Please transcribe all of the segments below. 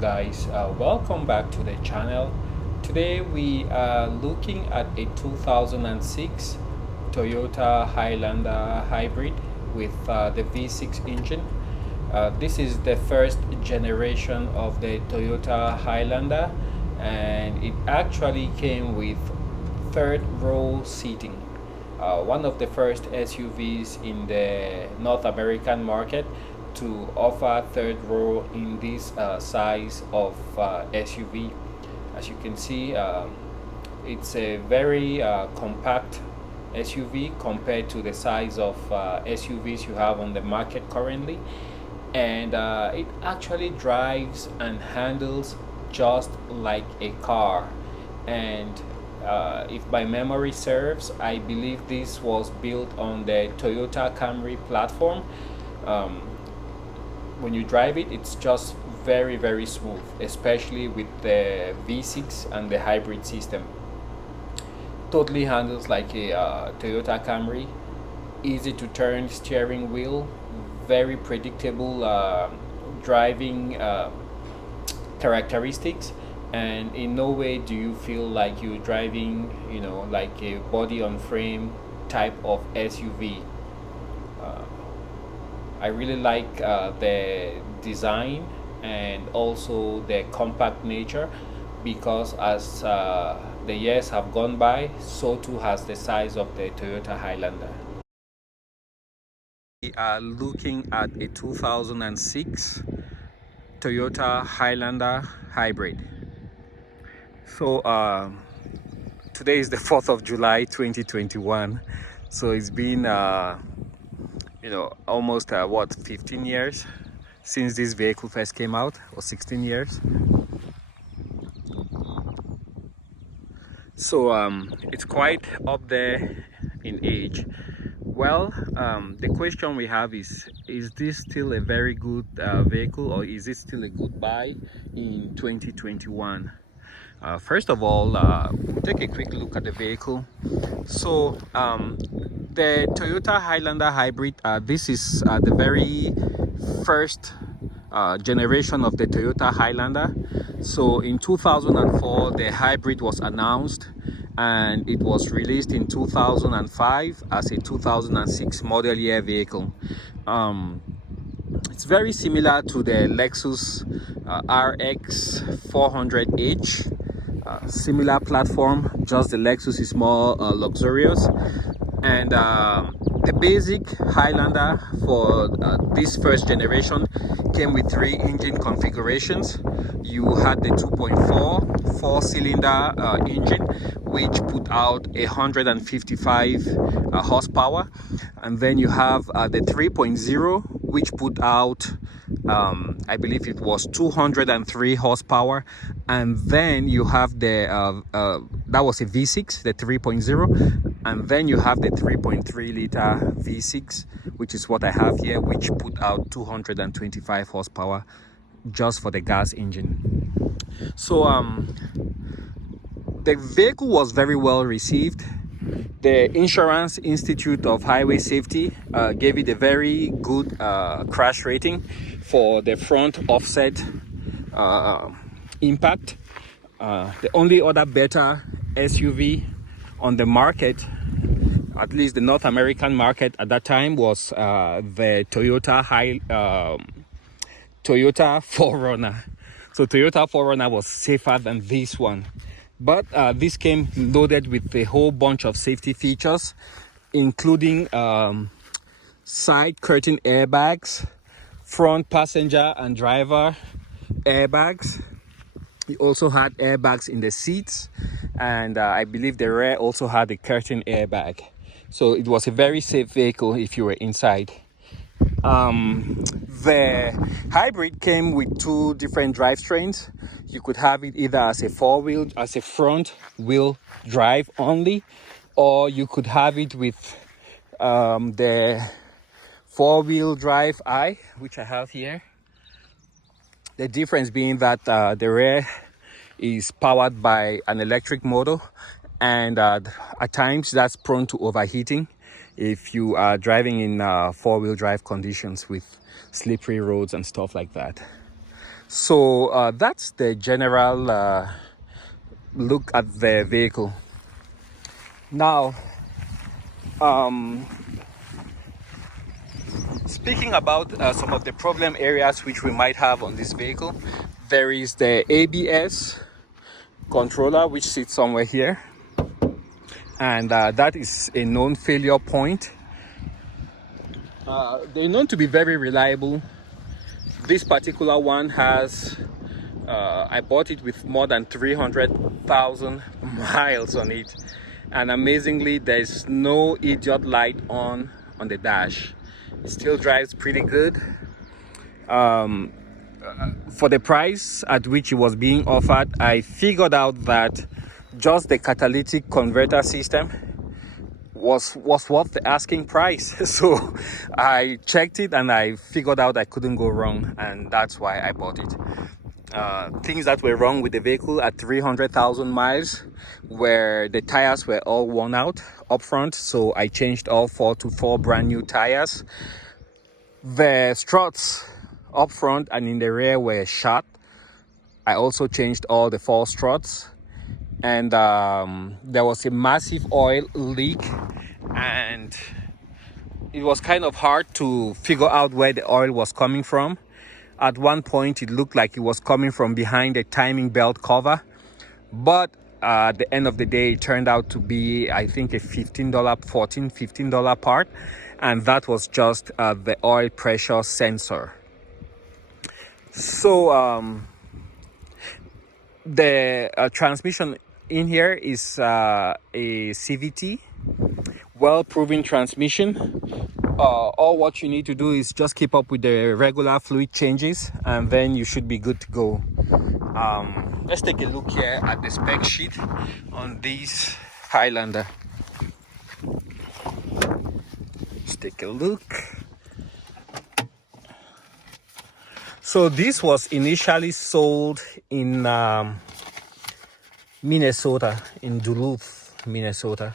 guys, welcome back to the channel. Today we are looking at a 2006 Toyota Highlander Hybrid with the V6 engine. This is the first generation of the Toyota Highlander, and it actually came with third row seating. One of the first SUVs in the North American market to offer third row in this size of SUV. As you can see, it's a very compact SUV compared to the size of SUVs you have on the market currently, and it actually drives and handles just like a car. And if my memory serves, I believe this was built on the Toyota Camry platform. When you drive it, it's just very smooth, especially with the V6 and the hybrid system. Totally handles like a Toyota Camry. Easy to turn steering wheel, very predictable driving characteristics, and in no way do you feel like you're driving, like a body on frame type of SUV. I really like the design and also the compact nature, because as the years have gone by, so too has the size of the Toyota Highlander. We are looking at a 2006 Toyota Highlander Hybrid. So today is the 4th of July 2021, so it's been almost 15 years since this vehicle first came out, or 16 years. So it's quite up there in age. Well, the question we have is this still a very good vehicle, or is it still a good buy in 2021? First of all, we'll take a quick look at the vehicle. So the Toyota Highlander Hybrid, this is the very first generation of the Toyota Highlander. So in 2004 the hybrid was announced, and it was released in 2005 as a 2006 model year vehicle. It's very similar to the Lexus RX 400h. Similar platform, just the Lexus is more luxurious. And the basic Highlander for this first generation came with 3 engine configurations. You had the 2.4 4-cylinder engine, which put out 155 horsepower, and then you have the 3.0, which put out I believe it was 203 horsepower, and then you have the that was a V6, the 3.0, and then you have the 3.3 liter V6, which is what I have here, which put out 225 horsepower just for the gas engine. So the vehicle was very well received. The Insurance Institute of Highway Safety gave it a very good crash rating for the front offset impact. The only other better SUV on the market, at least the North American market at that time, was the Toyota 4Runner. So Toyota 4Runner was safer than this one. But this came loaded with a whole bunch of safety features, including side curtain airbags, front passenger and driver airbags. It also had airbags in the seats, and I believe the rear also had a curtain airbag. So it was a very safe vehicle if you were inside. The hybrid came with 2 different drivetrains. You could have it either as a front wheel drive only, or you could have it with the 4-wheel drive which I have here. The difference being that the rear is powered by an electric motor, and at times that's prone to overheating if you are driving in 4-wheel drive conditions with slippery roads and stuff like that. So that's the general look at the vehicle. Now, speaking about some of the problem areas which we might have on this vehicle, there is the ABS controller which sits somewhere here, and that is a known failure point. They're known to be very reliable. This particular one has I bought it with more than 300,000 miles on it, and amazingly there's no idiot light on the dash. It still drives pretty good. For the price at which it was being offered, I figured out that just the catalytic converter system was worth the asking price. So I checked it and I figured out I couldn't go wrong, and that's why I bought it. Things that were wrong with the vehicle at 300,000 miles where the tires were all worn out up front, so I changed all 4 brand new tires. The struts up front and in the rear were shot. I also changed all the 4 struts, and there was a massive oil leak, and it was kind of hard to figure out where the oil was coming from. At one point it looked like it was coming from behind the timing belt cover, but at the end of the day it turned out to be, I think, a $15 part, and that was just the oil pressure sensor. So the transmission in here is a CVT, well-proven transmission. All what you need to do is just keep up with the regular fluid changes, and then you should be good to go. Let's take a look here at the spec sheet on this Highlander. Let's take a look. So this was initially sold in Minnesota, in Duluth, Minnesota.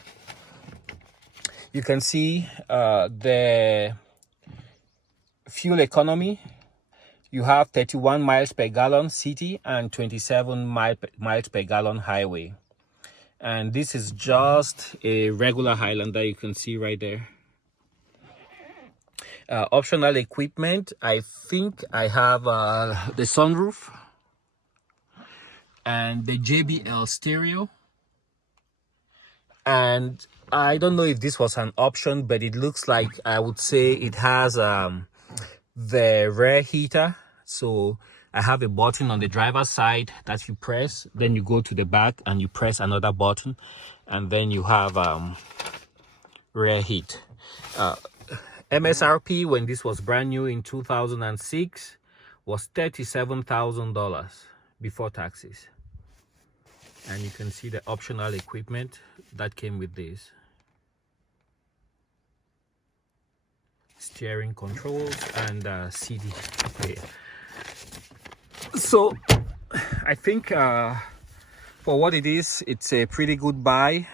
You can see the fuel economy. You have 31 miles per gallon city and 27 miles per gallon highway. And this is just a regular Highlander, you can see right there. Optional equipment, I think I have the sunroof and the JBL stereo. And I don't know if this was an option, but it looks like, I would say it has the rear heater. So I have a button on the driver's side that you press, then you go to the back and you press another button, and then you have rear heat. MSRP when this was brand new in 2006 was $37,000 before taxes. And you can see the optional equipment that came with this. Steering controls and CD player. So I think for what it is, it's a pretty good buy,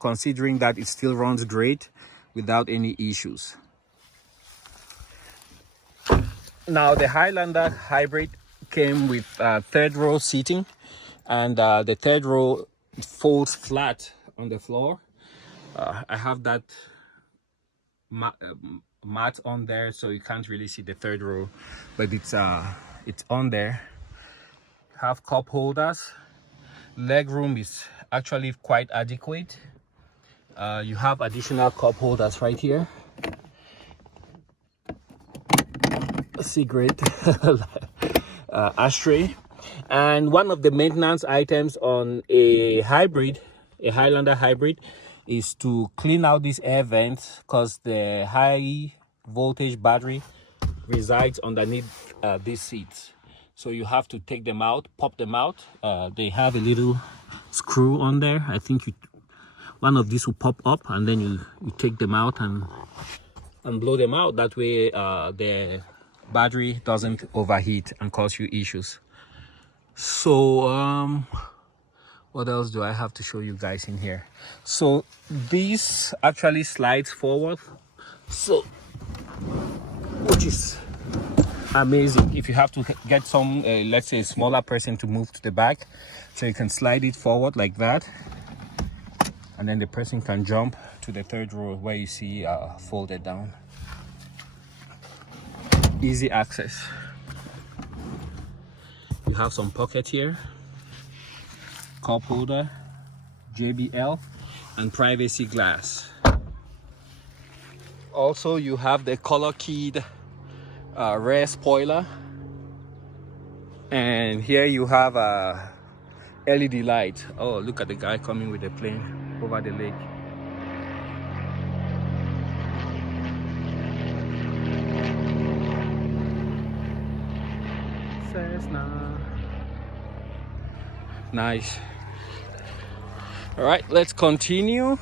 considering that it still runs great without any issues. Now the Highlander Hybrid came with third row seating, and the third row folds flat on the floor. I have that mat on there, so you can't really see the third row, but it's on there. Have cup holders. Leg room is actually quite adequate. You have additional cup holders right here. A cigarette ashtray. And one of the maintenance items on a hybrid, a Highlander Hybrid, is to clean out these air vents, because the high voltage battery resides underneath these seats. So you have to take them out, pop them out. They have a little screw on there. I think one of these will pop up, and then you take them out and blow them out. That way the battery doesn't overheat and cause you issues. So what else do I have to show you guys in here? So this actually slides forward, so which is amazing. If you have to get some let's say a smaller person to move to the back, so you can slide it forward like that, and then the person can jump to the third row where you see folded down. Easy access. You have some pocket here, cup holder, JBL, and privacy glass. Also, you have the color keyed rear spoiler, and here you have a LED light. Oh, look at the guy coming with the plane over the lake. Nice. All right, let's continue.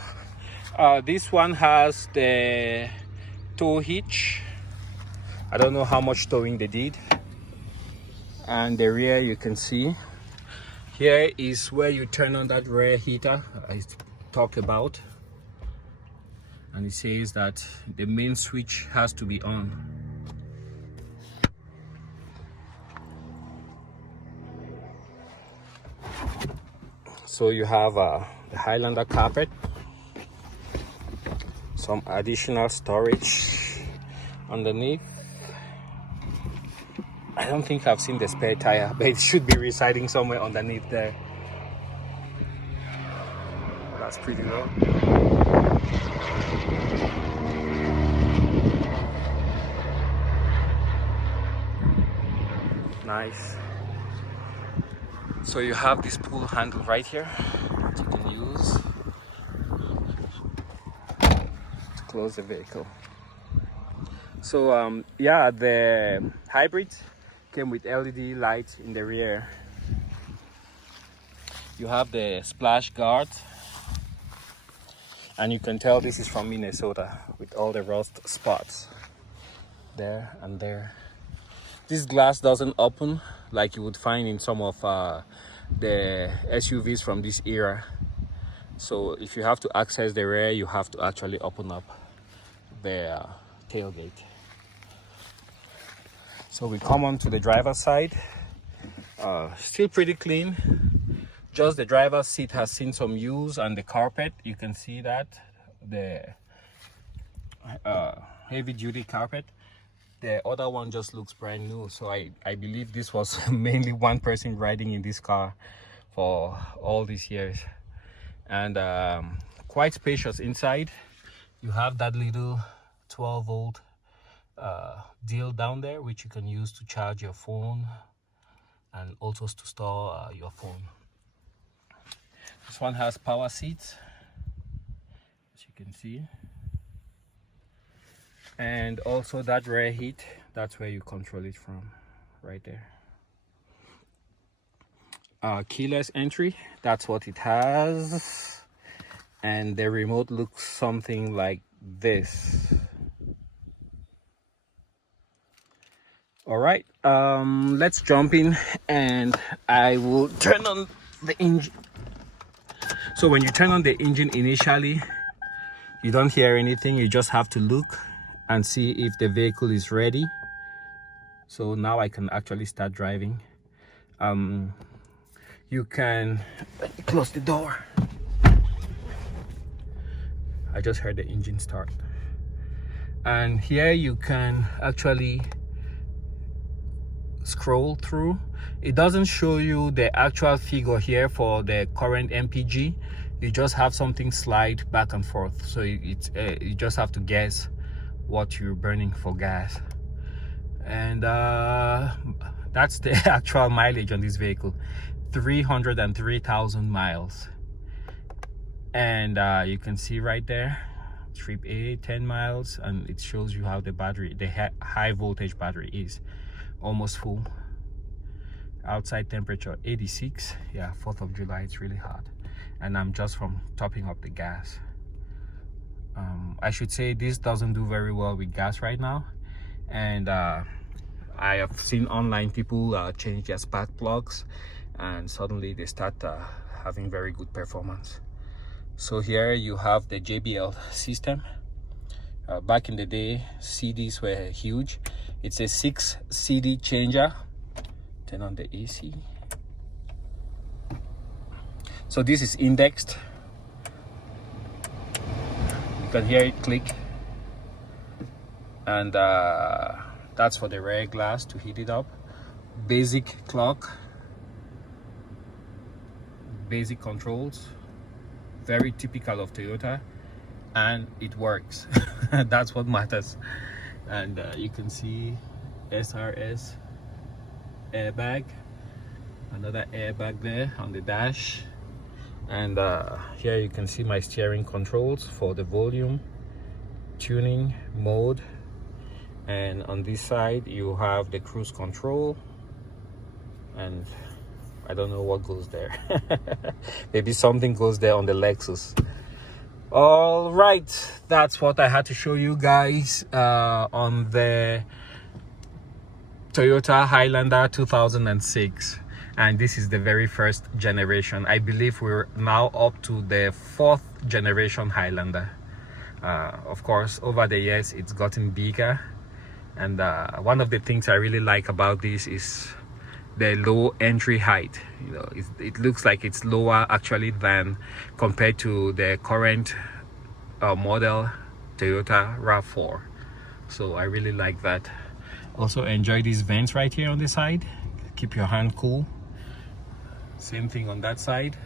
This one has the tow hitch. I don't know how much towing they did. And the rear, you can see here is where you turn on that rear heater I talked about, and it says that the main switch has to be on. So you have the Highlander carpet, some additional storage underneath. I don't think I've seen the spare tire, but it should be residing somewhere underneath there. That's pretty low. Nice. So you have this pull handle right here that you can use to close the vehicle. So yeah, the hybrid came with LED light in the rear. You have the splash guard, and you can tell this is from Minnesota with all the rust spots there and there. This glass doesn't open like you would find in some of the SUVs from this era. So if you have to access the rear, you have to actually open up the tailgate. So we come on to the driver's side. Still pretty clean. Just the driver's seat has seen some use, and the carpet, you can see that, the heavy duty carpet. The other one just looks brand new. So I believe this was mainly one person riding in this car for all these years. And quite spacious inside. You have that little 12-volt deal down there, which you can use to charge your phone and also to store your phone. This one has power seats, as you can see. And also that rear heat, that's where you control it from, right there. Keyless entry, that's what it has. And the remote looks something like this. All right, let's jump in and I will turn on the engine. So when you turn on the engine initially, you don't hear anything, you just have to look and see if the vehicle is ready. So now I can actually start driving. You can close the door. I just heard the engine start. And here you can actually scroll through. It doesn't show you the actual figure here for the current MPG. You just have something slide back and forth. So you just have to guess what you're burning for gas. And that's the actual mileage on this vehicle, 303,000 miles. And you can see right there, trip A, 10 miles, and it shows you how the battery, the high voltage battery, is almost full. Outside temperature 86. Yeah, 4th of July, it's really hot, and I'm just from topping up the gas. I should say this doesn't do very well with gas right now, and I have seen online people change their spark plugs and suddenly they start having very good performance. So here you have the JBL system, Back in the day, CDs were huge. It's a 6 CD changer. Turn on the AC. So this is indexed. You can hear it click. And that's for the rear glass to heat it up. Basic clock. Basic controls. Very typical of Toyota. And it works. That's what matters. And you can see SRS airbag, another airbag there on the dash. And here you can see my steering controls for the volume, tuning, mode. And on this side you have the cruise control, and I don't know what goes there. Maybe something goes there on the Lexus. All right, that's what I had to show you guys on the Toyota Highlander 2006, and this is the very first generation. I believe we're now up to the 4th generation Highlander. Of course, over the years it's gotten bigger, and one of the things I really like about this is the low entry height. You know, it looks like it's lower actually than compared to the current model Toyota RAV4. So I really like that. Also enjoy these vents right here on the side. Keep your hand cool. Same thing on that side.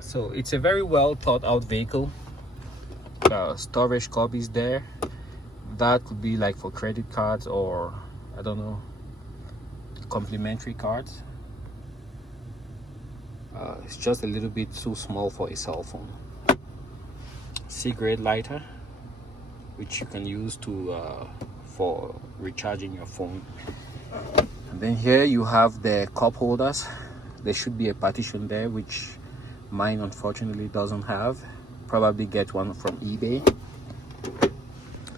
So it's a very well thought out vehicle. Storage cubbies there. That could be like for credit cards, or I don't know, complimentary cards. It's just a little bit too small for a cell phone. Cigarette lighter, which you can use to for recharging your phone. And then here you have the cup holders. There should be a partition there, which mine unfortunately doesn't have. Probably get one from eBay.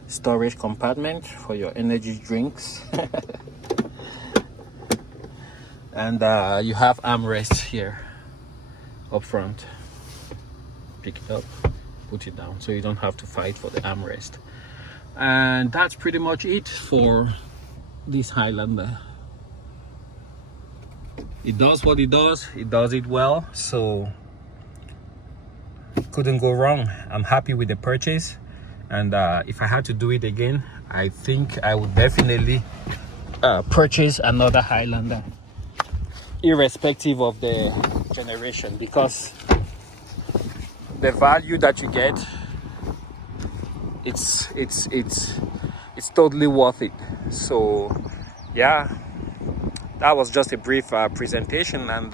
Storage compartment for your energy drinks. And you have armrests here up front. Pick it up, put it down, so you don't have to fight for the armrest. And that's pretty much it for this Highlander. It does what it does it well, so couldn't go wrong. I'm happy with the purchase, and if I had to do it again, I think I would definitely purchase another Highlander, irrespective of the generation, because the value that you get, it's totally worth it. So yeah, that was just a brief presentation, and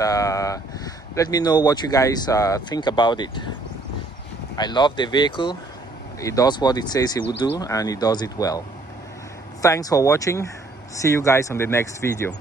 let me know what you guys think about it. I love the vehicle. It does what it says it would do, and it does it well. Thanks for watching. See you guys on the next video.